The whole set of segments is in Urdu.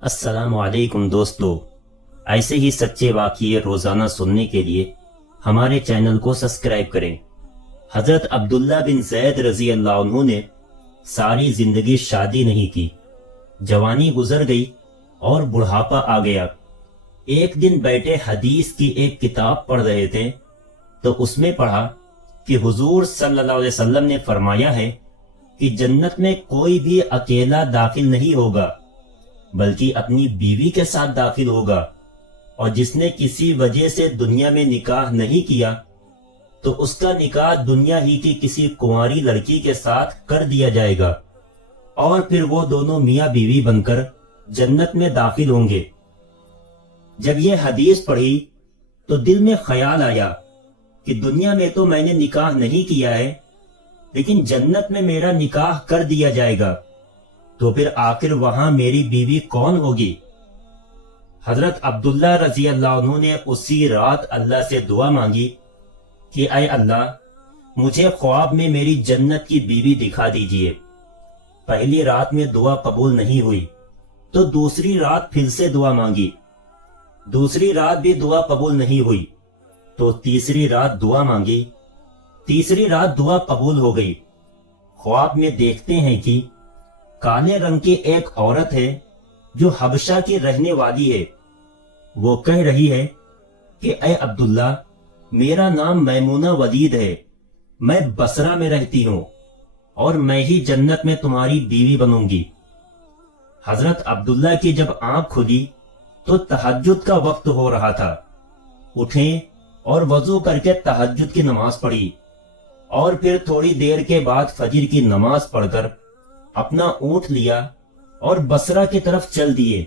السلام علیکم دوستو، ایسے ہی سچے واقعے روزانہ سننے کے لیے ہمارے چینل کو سبسکرائب کریں۔ حضرت عبداللہ بن زید رضی اللہ عنہ نے ساری زندگی شادی نہیں کی، جوانی گزر گئی اور بڑھاپا آ گیا۔ ایک دن بیٹھے حدیث کی ایک کتاب پڑھ رہے تھے تو اس میں پڑھا کہ حضور صلی اللہ علیہ وسلم نے فرمایا ہے کہ جنت میں کوئی بھی اکیلا داخل نہیں ہوگا بلکہ اپنی بیوی کے ساتھ داخل ہوگا، اور جس نے کسی وجہ سے دنیا میں نکاح نہیں کیا تو اس کا نکاح دنیا ہی کی کسی کنواری لڑکی کے ساتھ کر دیا جائے گا، اور پھر وہ دونوں میاں بیوی بن کر جنت میں داخل ہوں گے۔ جب یہ حدیث پڑھی تو دل میں خیال آیا کہ دنیا میں تو میں نے نکاح نہیں کیا ہے، لیکن جنت میں میرا نکاح کر دیا جائے گا، تو پھر آخر وہاں میری بیوی کون ہوگی؟ حضرت عبداللہ رضی اللہ عنہ نے اسی رات اللہ سے دعا مانگی کہ اے اللہ، مجھے خواب میں میری جنت کی بیوی دکھا دیجئے۔ پہلی رات میں دعا قبول نہیں ہوئی تو دوسری رات پھر سے دعا مانگی، دوسری رات بھی دعا قبول نہیں ہوئی تو تیسری رات دعا مانگی، تیسری رات دعا قبول ہو گئی۔ خواب میں دیکھتے ہیں کہ کالے رنگ کی ایک عورت ہے جو حبشہ کی رہنے والی ہے۔ وہ کہہ رہی ہے کہ اے عبداللہ، میرا نام میمونہ ولید ہے، میں بصرہ میں رہتی ہوں اور میں ہی جنت میں تمہاری بیوی بنوں گی۔ حضرت عبداللہ کی جب آنکھ کھلی تو تہجد کا وقت ہو رہا تھا۔ اٹھیں اور وضو کر کے تہجد کی نماز پڑھی، اور پھر تھوڑی دیر کے بعد فجر کی نماز پڑھ کر اپنا اونٹ لیا اور بصرہ کی طرف چل دیے۔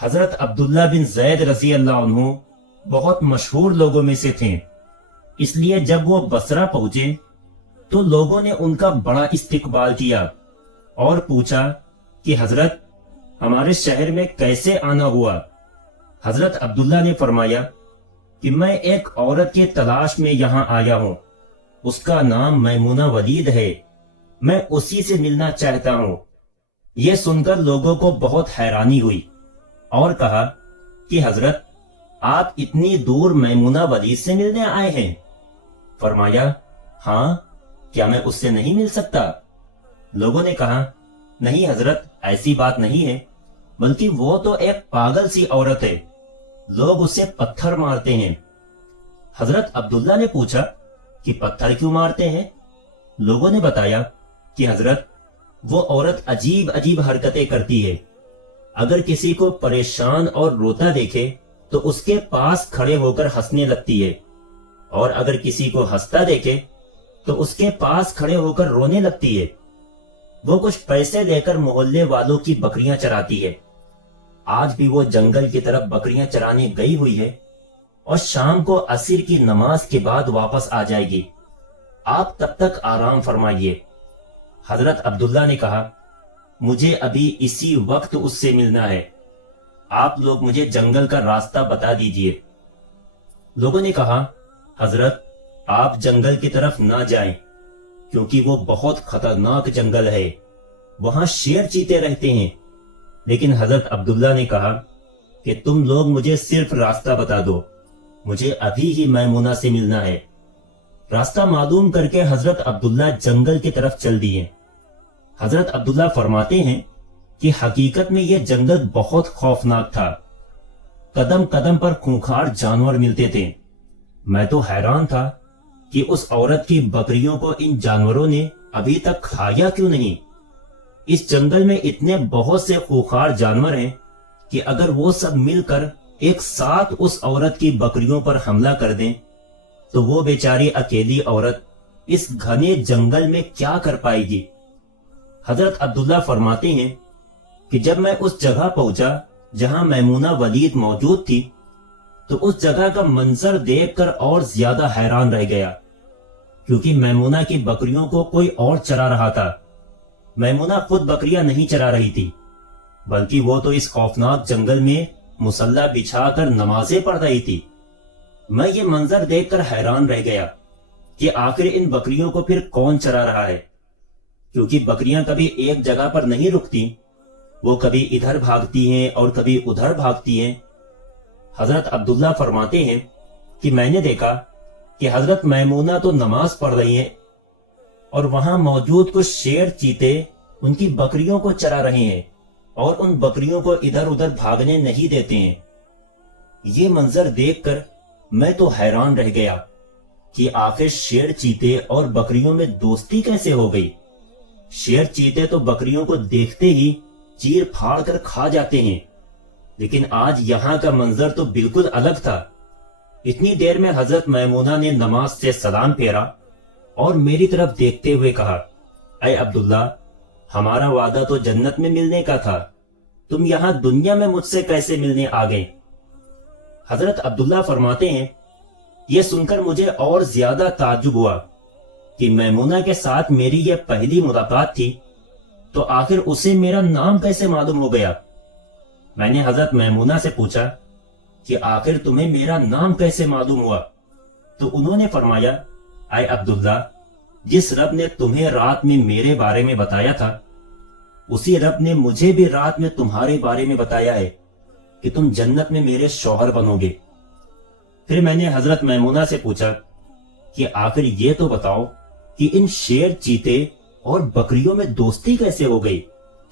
حضرت عبداللہ بن زید رضی اللہ عنہ بہت مشہور لوگوں میں سے تھے، اس لیے جب وہ بصرہ پہنچے تو لوگوں نے ان کا بڑا استقبال کیا اور پوچھا کہ حضرت، ہمارے شہر میں کیسے آنا ہوا؟ حضرت عبداللہ نے فرمایا کہ میں ایک عورت کی تلاش میں یہاں آیا ہوں، اس کا نام میمونہ ولید ہے، میں اسی سے ملنا چاہتا ہوں۔ یہ سن کر لوگوں کو بہت حیرانی ہوئی اور کہا کہ حضرت، آپ اتنی دور میمونہ ولید سے ملنے آئے ہیں؟ فرمایا ہاں، کیا میں اس سے نہیں مل سکتا؟ لوگوں نے کہا نہیں حضرت، ایسی بات نہیں ہے، بلکہ وہ تو ایک پاگل سی عورت ہے، لوگ اسے پتھر مارتے ہیں۔ حضرت عبداللہ نے پوچھا کہ پتھر کیوں مارتے ہیں؟ لوگوں نے بتایا کہ حضرت، وہ عورت عجیب عجیب حرکتیں کرتی ہے، اگر کسی کو پریشان اور روتا دیکھے تو اس کے پاس کھڑے ہو کر ہنسنے لگتی ہے، اور اگر کسی کو ہنستا دیکھے تو اس کے پاس کھڑے ہو کر رونے لگتی ہے۔ وہ کچھ پیسے لے کر محلے والوں کی بکریاں چراتی ہے، آج بھی وہ جنگل کی طرف بکریاں چرانے گئی ہوئی ہے اور شام کو عصر کی نماز کے بعد واپس آ جائے گی، آپ تب تک آرام فرمائیے۔ حضرت عبداللہ نے کہا مجھے ابھی اسی وقت اس سے ملنا ہے، آپ لوگ مجھے جنگل کا راستہ بتا دیجئے۔ لوگوں نے کہا حضرت، آپ جنگل کی طرف نہ جائیں، کیونکہ وہ بہت خطرناک جنگل ہے، وہاں شیر چیتے رہتے ہیں۔ لیکن حضرت عبداللہ نے کہا کہ تم لوگ مجھے صرف راستہ بتا دو، مجھے ابھی ہی میمونہ سے ملنا ہے۔ راستہ معلوم کر کے حضرت عبداللہ جنگل کی طرف چل دیے۔ حضرت عبداللہ فرماتے ہیں کہ حقیقت میں یہ جنگل بہت خوفناک تھا، قدم قدم پر خونخوار جانور ملتے تھے۔ میں تو حیران تھا کہ اس عورت کی بکریوں کو ان جانوروں نے ابھی تک کھایا کیوں نہیں۔ اس جنگل میں اتنے بہت سے خونخوار جانور ہیں کہ اگر وہ سب مل کر ایک ساتھ اس عورت کی بکریوں پر حملہ کر دیں تو وہ بیچاری اکیلی عورت اس گھنے جنگل میں کیا کر پائے گی۔ حضرت عبداللہ فرماتے ہیں کہ جب میں اس جگہ پہنچا جہاں میمونہ ولید موجود تھی تو اس جگہ کا منظر دیکھ کر اور زیادہ حیران رہ گیا، کیونکہ میمونہ کی بکریوں کو کوئی اور چرا رہا تھا۔ میمونہ خود بکریاں نہیں چرا رہی تھی، بلکہ وہ تو اس خوفناک جنگل میں مصلی بچھا کر نمازیں پڑھ رہی تھی۔ میں یہ منظر دیکھ کر حیران رہ گیا کہ آخر ان بکریوں کو پھر کون چرا رہا ہے، کیونکہ بکریاں کبھی ایک جگہ پر نہیں رکتی، وہ کبھی ادھر بھاگتی ہیں اور کبھی ادھر بھاگتی ہیں۔ حضرت عبداللہ فرماتے ہیں کہ میں نے دیکھا کہ حضرت میمونہ تو نماز پڑھ رہی ہیں اور وہاں موجود کچھ شیر چیتے ان کی بکریوں کو چرا رہے ہیں اور ان بکریوں کو ادھر ادھر بھاگنے نہیں دیتے ہیں۔ یہ منظر دیکھ کر میں تو حیران رہ گیا کہ آخر شیر چیتے اور بکریوں میں دوستی کیسے ہو گئی۔ شیر چیتے تو بکریوں کو دیکھتے ہی چیر پھاڑ کر کھا جاتے ہیں، لیکن آج یہاں کا منظر تو بالکل الگ تھا۔ اتنی دیر میں حضرت میمونہ نے نماز سے سلام پھیرا اور میری طرف دیکھتے ہوئے کہا، اے عبداللہ، ہمارا وعدہ تو جنت میں ملنے کا تھا، تم یہاں دنیا میں مجھ سے کیسے ملنے آ گئے؟ حضرت عبداللہ فرماتے ہیں، یہ سن کر مجھے اور زیادہ تعجب ہوا کہ میمونہ کے ساتھ میری یہ پہلی ملاقات تھی، تو آخر اسے میرا نام کیسے معلوم ہو گیا؟ میں نے حضرت میمونہ سے پوچھا کہ آخر تمہیں میرا نام کیسے معلوم ہوا؟ تو انہوں نے فرمایا، اے عبداللہ، جس رب نے تمہیں رات میں میرے بارے میں بتایا تھا، اسی رب نے مجھے بھی رات میں تمہارے بارے میں بتایا ہے کہ تم جنت میں میرے شوہر بنو گے۔ پھر میں نے حضرت میمونہ سے پوچھا کہ آخر یہ تو بتاؤ کہ ان شیر چیتے اور بکریوں میں دوستی کیسے ہو گئی؟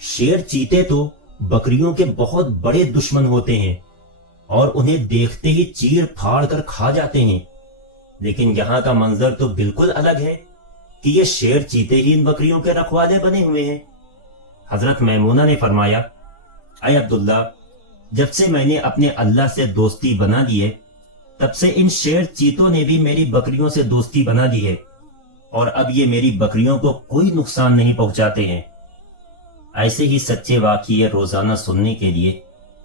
شیر چیتے تو بکریوں کے بہت بڑے دشمن ہوتے ہیں اور انہیں دیکھتے ہی چیر پھاڑ کر کھا جاتے ہیں، لیکن یہاں کا منظر تو بالکل الگ ہے کہ یہ شیر چیتے ہی ان بکریوں کے رکھوالے بنے ہوئے ہیں۔ حضرت میمونہ نے فرمایا، اے عبداللہ، جب سے میں نے اپنے اللہ سے دوستی بنا لی ہے، تب سے ان شیر چیتوں نے بھی میری بکریوں سے دوستی بنا لی ہے، اور اب یہ میری بکریوں کو کوئی نقصان نہیں پہنچاتے ہیں۔ ایسے ہی سچے واقعے روزانہ سننے کے لیے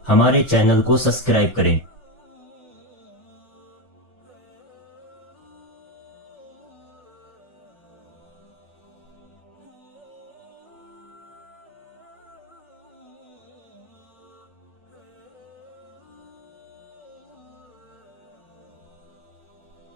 ہمارے چینل کو سبسکرائب کریں۔